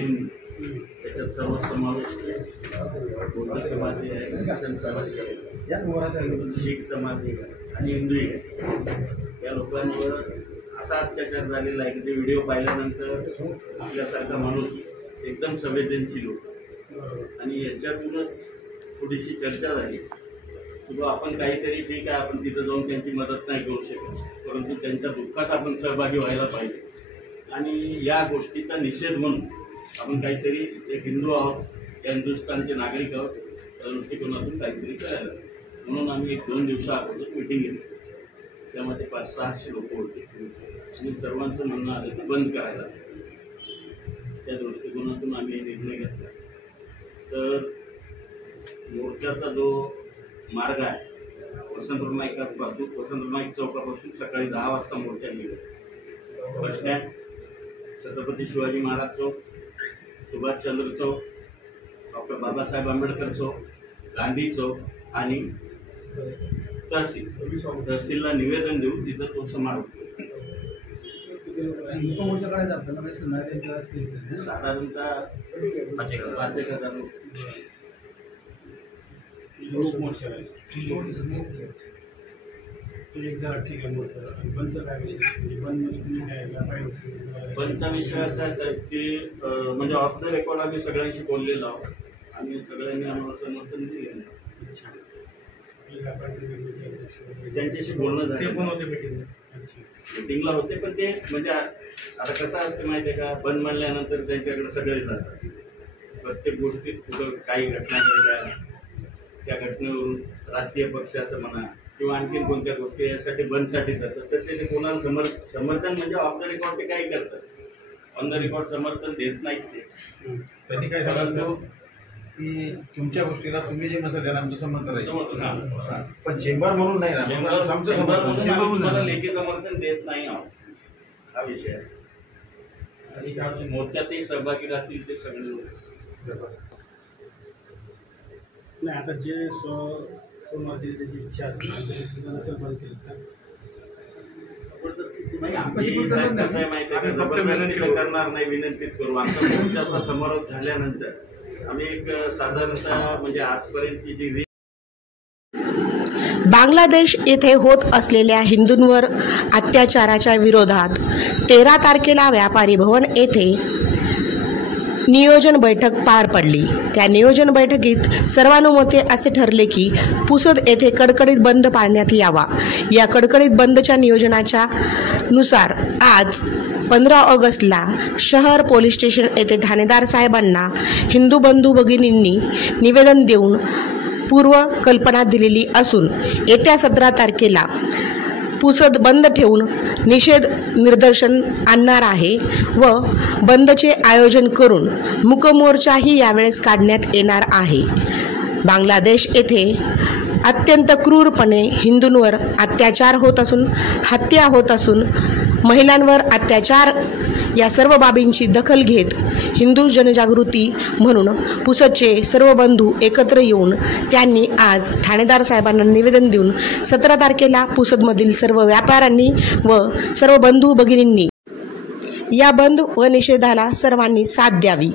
हिंद त्याच्यात सर्व समावेश बौद्ध समाधी आहे, ख्रिश्चन समाधी आहे, शीख समाधी आहे आणि हिंदूही आहे। या लोकांवर असा अत्याचार झालेला आहे की ते व्हिडिओ पाहिल्यानंतर आपल्यासारखा माणूस एकदम संवेदनशील होतो आणि याच्यातूनच थोडीशी चर्चा झाली की आपण काहीतरी ठीक आहे, आपण तिथं जाऊन त्यांची मदत नाही करू शकत, परंतु त्यांच्या दुःखात आपण सहभागी व्हायला पाहिजे आणि या गोष्टीचा निषेध म्हणून आपण काहीतरी एक हिंदू आहोत, या हिंदुस्थानचे नागरिक आहोत, त्या दृष्टिकोनातून काहीतरी करायला म्हणून आम्ही 2 दिवसाअगोदर मीटिंग घेतली। त्यामध्ये 500-600 लोक होते आणि सर्वांचं म्हणणं आलं की बंद करायला। त्या दृष्टिकोनातून आम्ही हे निर्णय घेतला। तर मोर्चाचा जो मार्ग आहे वसंतनाईक चौकापासून सकाळी 10 वाजता मोर्चा निघेल। बस स्टँड, छत्रपती शिवाजी महाराज चौक, सुभाषचंद्र चौक, डॉक्टर बाबासाहेब आंबेडकर चौक, गांधी चौक आणि तहसीलला निवेदन देऊ, तिथं तो समारोप साधारणतः 5,000 लोक। बंदचा विषय असा आहे साहेब की म्हणजे ऑफ द रेकॉर्ड आम्ही सगळ्यांशी बोललेलो आहोत आणि सगळ्यांनी आम्हाला समर्थन दिले। त्यांच्याशी बोलणं झालं, मीटिंगला होते, पण ते म्हणजे आता कसं असते माहिती आहे का, बंद म्हणल्यानंतर त्यांच्याकडे सगळे जातात। प्रत्येक गोष्टीत कुठं काही घटना घडल्या, त्या घटनेवरून राजकीय पक्षाचं म्हणा किंवा आणखीन कोणत्या गोष्टी यासाठी बंदसाठी जातात, तर ते कोणाला समर्थन म्हणजे ऑफ द रेकॉर्ड ते काही करतात, ऑन द रेकॉर्ड समर्थन देत नाहीत ते। त्यांनी काय सांगितलं की तुमच्या गोष्टीला तुम्ही जे मसं द्याल आमचं समर्थन, पण चेंबर म्हणून नाही ना, आमचं समर्थन लेखी समर्थन देत नाही आहोत, हा विषय आहे। आणि मोर्चातही सहभागी राहतील ते सगळे लोक नाही। आता जे सोमवारची त्याची इच्छा असेल सुद्धा नसेल बंद केलं तर कसं आहे माहिती आहे का, जबरदस्ती करणार नाही, विनंतीच करू। आमचा मोर्चाचा समारोप झाल्यानंतर आम्ही एक साधारणतः म्हणजे आजपर्यंतची जी बांगलादेश येथे होत असलेल्या हिंदूंवर अत्याचाराच्या विरोधात 13 तारखेला व्यापारी भवन येथे नियोजन बैठक पार पडली। त्या नियोजन बैठकीत सर्वानुमते असे ठरले की पुसद येथे कडकडीत बंद पाळण्यात यावा। या कडकडीत बंदच्या नियोजनाच्या नुसार आज 15 ऑगस्टला शहर पोलीस स्टेशन येथे ठाणेदार साहेबांना हिंदू बंधू भगिनींनी निवेदन देऊन पूर्व कल्पना दिलेली असून येत्या 17 तारखेला पुसद बंद ठेवून निषेध निदर्शन आणणार आहे व बंदचे आयोजन करून मूकमोर्चाही यावेळेस काढण्यात येणार आहे। बांगलादेश येथे अत्यंत क्रूरपणे हिंदूंवर अत्याचार होत असून, हत्या होत असून, महिलांवर अत्याचार या सर्व बाबींची दखल घेत हिंदू जनजागृती म्हणून पुसदचे सर्व बंधू एकत्र येऊन त्यांनी आज ठाणेदार साहेबांना निवेदन देऊन 17 तारखेला पुसदमधील सर्व व्यापाऱ्यांनी व सर्व बंधू भगिनींनी या बंद व निषेधाला सर्वांनी साथ द्यावी।